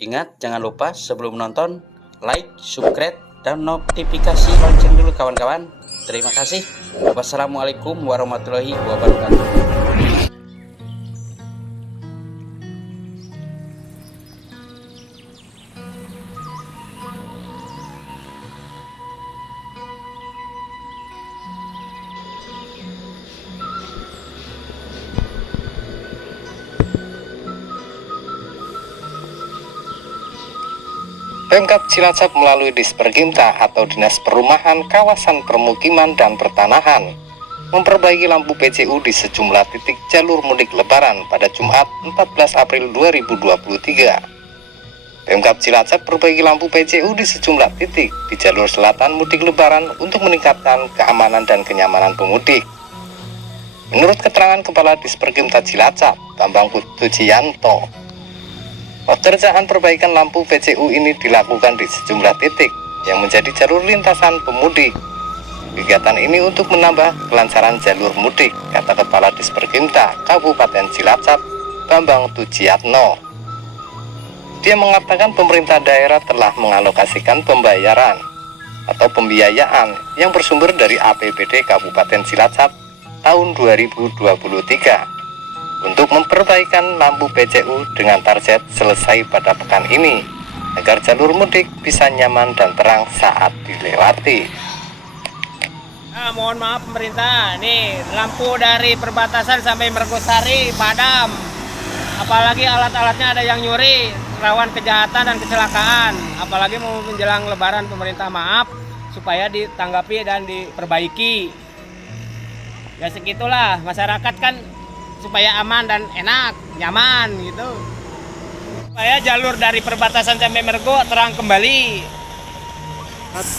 Ingat, jangan lupa sebelum nonton, like, subscribe, dan notifikasi lonceng dulu kawan-kawan. Terima kasih. Wassalamualaikum warahmatullahi wabarakatuh. Pemkab Cilacap melalui Dispergimta atau Dinas Perumahan, Kawasan Permukiman dan Pertanahan memperbaiki lampu PCU di sejumlah titik jalur mudik Lebaran pada Jumat 14 April 2023. Pemkab Cilacap perbaiki lampu PCU di sejumlah titik di jalur selatan mudik Lebaran untuk meningkatkan keamanan dan kenyamanan pemudik. Menurut keterangan Kepala Dispergimta Cilacap, Bambang Putujianto, pekerjaan perbaikan lampu PCU ini dilakukan di sejumlah titik yang menjadi jalur lintasan pemudik. Kegiatan ini untuk menambah kelancaran jalur mudik, kata Kepala Dispergimta Kabupaten Cilacap, Bambang Putujiatno. Dia mengatakan pemerintah daerah telah mengalokasikan pembayaran atau pembiayaan yang bersumber dari APBD Kabupaten Cilacap tahun 2023 untuk memperbaikan lampu PCU dengan target selesai pada pekan ini agar jalur mudik bisa nyaman dan terang saat dilewati. Mohon maaf pemerintah, nih lampu dari perbatasan sampai Mergosari padam. Apalagi alat-alatnya ada yang nyuri, rawan kejahatan dan kecelakaan. Apalagi mau menjelang Lebaran, pemerintah maaf supaya ditanggapi dan diperbaiki. Ya segitulah, masyarakat kan supaya aman dan enak, nyaman gitu. Supaya jalur dari perbatasan sampai Mergo terang kembali.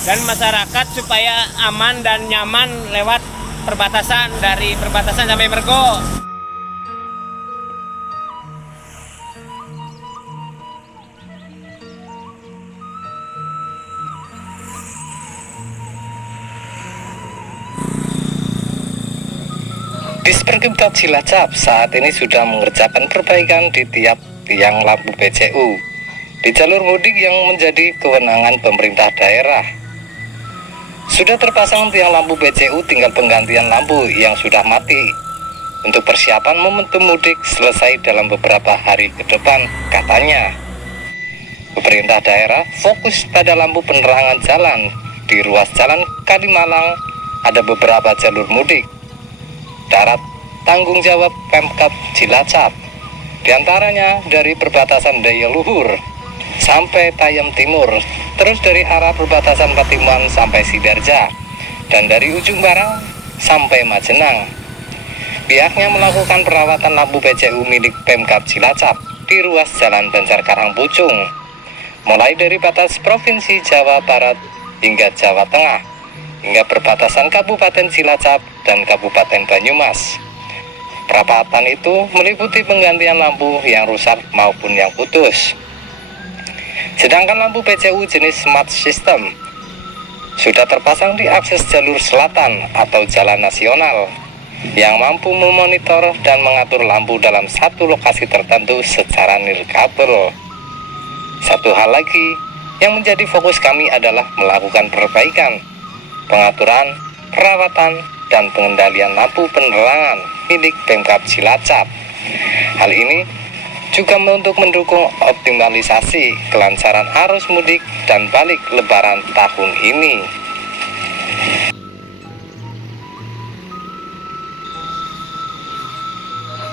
Dan masyarakat supaya aman dan nyaman lewat perbatasan, dari perbatasan sampai Mergo. Dispergimta Cilacap saat ini sudah mengerjakan perbaikan di tiap tiang lampu PCU di jalur mudik yang menjadi kewenangan pemerintah daerah. Sudah terpasang tiang lampu PCU, tinggal penggantian lampu yang sudah mati. Untuk persiapan momentum mudik selesai dalam beberapa hari ke depan, katanya. Pemerintah daerah fokus pada lampu penerangan jalan di ruas jalan Kalimalang. Ada beberapa jalur mudik darat tanggung jawab Pemkab Cilacap, diantaranya dari perbatasan Daya Luhur sampai Tayam Timur, terus dari arah perbatasan Patimuan sampai Sidarja, dan dari ujung Barang sampai Majenang. Pihaknya melakukan perawatan lampu PCU milik Pemkab Cilacap di ruas Jalan Banjar Karangpucung, mulai dari batas Provinsi Jawa Barat hingga Jawa Tengah, hingga perbatasan Kabupaten Cilacap dan Kabupaten Banyumas. Perawatan itu meliputi penggantian lampu yang rusak maupun yang putus. Sedangkan lampu PCU jenis Smart System sudah terpasang di akses jalur selatan atau jalan nasional yang mampu memonitor dan mengatur lampu dalam satu lokasi tertentu secara nirkabel. Satu hal lagi yang menjadi fokus kami adalah melakukan perbaikan, pengaturan, perawatan, dan pengendalian lampu penerangan milik Pemkab Cilacap. Hal ini juga untuk mendukung optimalisasi kelancaran arus mudik dan balik Lebaran tahun ini.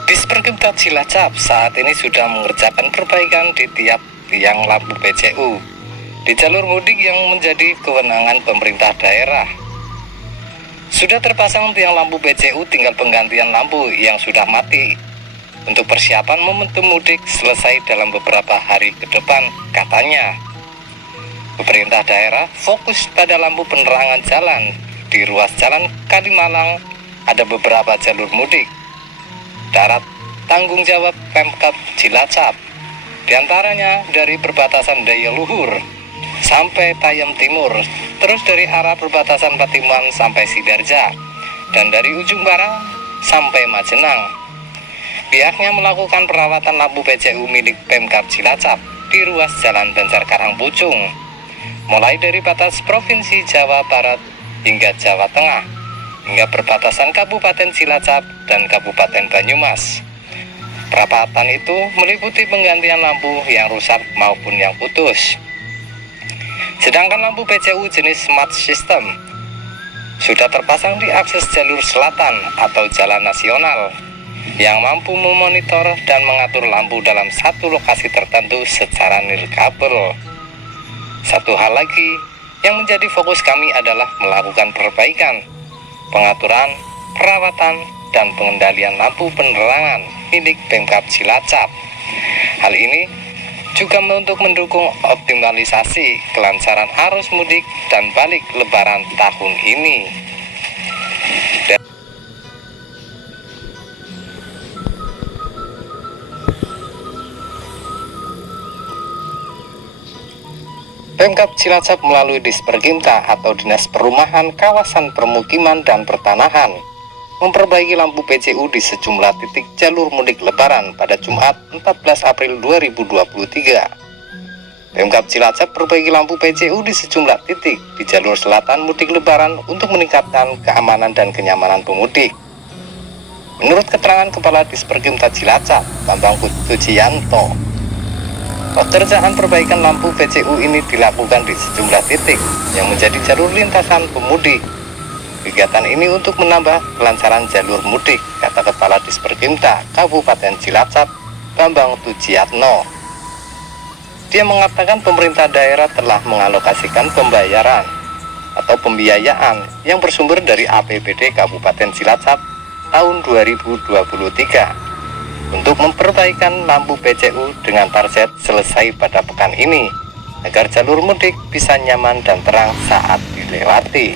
Dispergimta Cilacap saat ini sudah mengerjakan perbaikan di tiap tiang lampu PCU di jalur mudik yang menjadi kewenangan pemerintah daerah. Sudah terpasang tiang lampu PCU, tinggal penggantian lampu yang sudah mati. Untuk persiapan momentum mudik selesai dalam beberapa hari ke depan, katanya. Pemerintah daerah fokus pada lampu penerangan jalan di ruas jalan Kalimalang. Ada beberapa jalur mudik darat tanggung jawab Pemkab Cilacap, diantaranya dari perbatasan Daya Luhur sampai Tayam Timur, terus dari arah perbatasan Patimuan sampai Sidarja, dan dari ujung Barang sampai Majenang. Pihaknya melakukan perawatan lampu PCU milik Pemkab Cilacap di ruas Jalan Banjarkarang Pucung, mulai dari batas Provinsi Jawa Barat hingga Jawa Tengah, hingga perbatasan Kabupaten Cilacap dan Kabupaten Banyumas. Perapatan itu meliputi penggantian lampu yang rusak maupun yang putus. Sedangkan lampu PCU jenis Smart System sudah terpasang di akses jalur selatan atau jalan nasional yang mampu memonitor dan mengatur lampu dalam satu lokasi tertentu secara nirkabel. Satu hal lagi yang menjadi fokus kami adalah melakukan perbaikan, pengaturan, perawatan, dan pengendalian lampu penerangan milik Pemkab Cilacap. Hal ini juga untuk mendukung optimalisasi kelancaran arus mudik dan balik Lebaran tahun ini. Pemkab Cilacap melalui Dispergimta atau Dinas Perumahan, Kawasan Permukiman dan Pertanahan memperbaiki lampu PCU di sejumlah titik jalur mudik Lebaran pada Jumat 14 April 2023. Pemkab Cilacap perbaiki lampu PCU di sejumlah titik di jalur selatan mudik Lebaran untuk meningkatkan keamanan dan kenyamanan pemudik. Menurut keterangan Kepala Dispergimta Cilacap, Bambang Pujiyanto, pekerjaan perbaikan lampu PCU ini dilakukan di sejumlah titik yang menjadi jalur lintasan pemudik. Kegiatan ini untuk menambah kelancaran jalur mudik, kata Kepala Dispergimta Kabupaten Cilacap, Bambang Pujiyanto. Dia mengatakan pemerintah daerah telah mengalokasikan pembayaran atau pembiayaan yang bersumber dari APBD Kabupaten Cilacap tahun 2023 untuk memperbaikan lampu PCU dengan target selesai pada pekan ini agar jalur mudik bisa nyaman dan terang saat dilewati.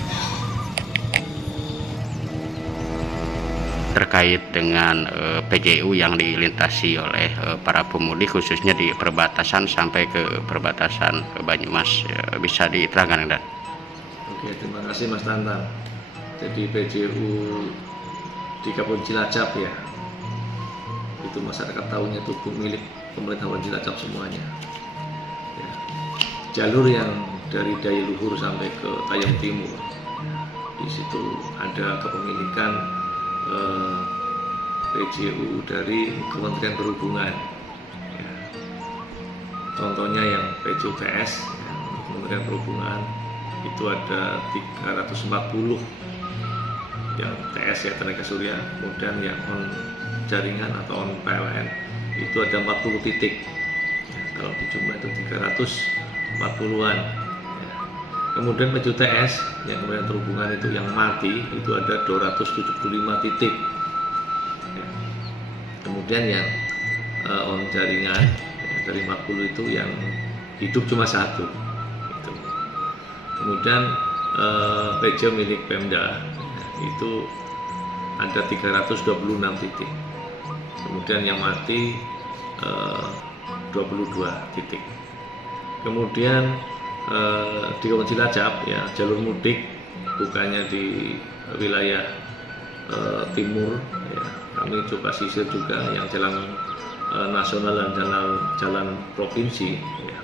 Terkait dengan PCU yang dilintasi oleh para pemudik khususnya di perbatasan sampai ke perbatasan Banyumas, bisa diterangkan, Dan? Oke, terima kasih Mas Tantan. Jadi PCU di Kabupaten Cilacap ya, itu masyarakat tahunya itu milik pemerintah Kabupaten Cilacap semuanya ya. Jalur yang dari Daya Luhur sampai ke Tayang Timur, di situ ada kepemilikan PCU dari Kementerian Perhubungan ya. Contohnya yang PCUTS ya, Kementerian Perhubungan itu ada 340 yang TS ya, tenaga surya. Kemudian yang on jaringan atau on PLN itu ada 40 titik ya, kalau dijumlah itu 340-an ya. Kemudian PCUTS yang Kementerian Perhubungan itu yang mati itu ada 275 titik ya. Kemudian yang on jaringan ya, dari 40 itu yang hidup cuma satu gitu. Kemudian PCU milik Pemda ya, itu ada 326 titik. Kemudian yang mati 22 titik. Kemudian di Kabupaten Cilacap ya, jalur mudik bukannya di wilayah timur ya, kami coba sisir juga yang jalan nasional dan jalan provinsi ya.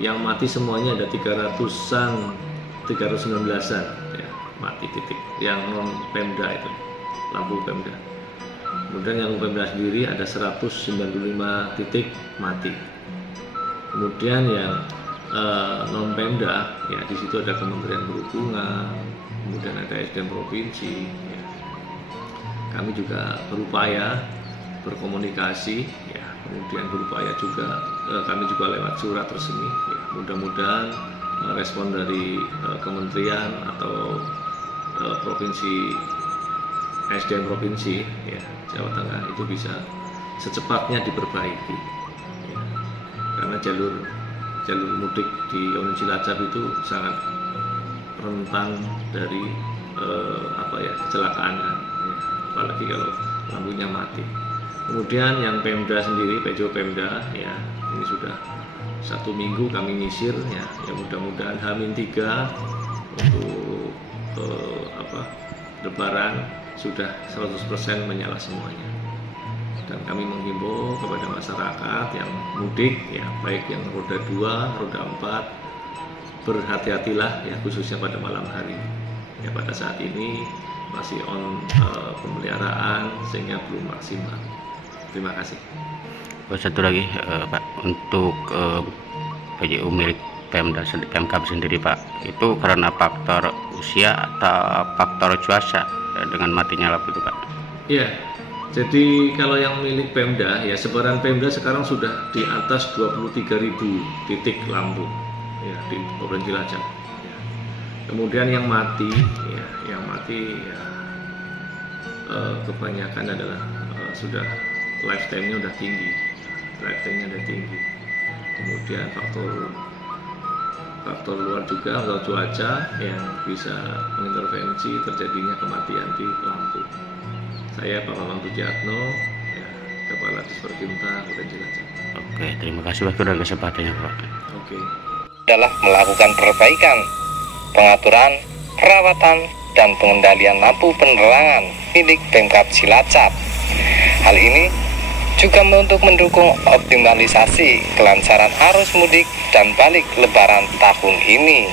Yang mati semuanya ada 319-an ya, mati titik yang non Pemda itu, lampu Pemda. Kemudian yang Pemda sendiri ada 195 titik mati. Kemudian yang non Pemda ya, di situ ada Kementerian Perhubungan, kemudian ada SDM provinsi ya. Kami juga berupaya berkomunikasi ya, kemudian berupaya juga kami juga lewat surat resmi ya. Mudah-mudahan respon dari kementerian atau provinsi SDM provinsi ya, Jawa Tengah itu bisa secepatnya diperbaiki ya. Karena jalur mudik di Kabupaten Cilacap itu sangat rentan dari kecelakaan kan ya. Apalagi kalau lampunya mati. Kemudian yang Pemda sendiri, PCU Pemda ya, ini sudah 1 minggu kami nyisir ya, mudah-mudahan H-3 untuk Lebaran sudah 100% menyala semuanya. dan kami menghimbau kepada masyarakat yang mudik ya, baik yang roda 2, roda 4, berhati-hatilah ya, khususnya pada malam hari ya. Pada saat ini masih on pemeliharaan sehingga belum maksimal. Terima kasih. Satu lagi Pak, untuk PJU milik Pemkab sendiri Pak, itu karena faktor usia atau faktor cuaca dengan matinya lampu itu Pak? Iya, jadi kalau yang milik Pemda ya, sebaran Pemda sekarang sudah di atas 23.000 titik lampu ya di Kabupaten Cilacap ya. Kemudian yang mati ya, kebanyakan adalah sudah lifetime-nya udah tinggi. Kemudian faktor luar juga, faktor cuaca yang bisa mengintervensi terjadinya kematian di lampu. Saya Pak Bambang Tujatno ya, Kepala Disperkinta Kabupaten Cilacap. Oke, terima kasih Pak sudah kesempatannya Pak. Oke. Adalah melakukan perbaikan, pengaturan, perawatan, dan pengendalian lampu penerangan milik Pemkab Cilacap. Hal ini juga untuk mendukung optimalisasi kelancaran arus mudik dan balik lebaran tahun ini.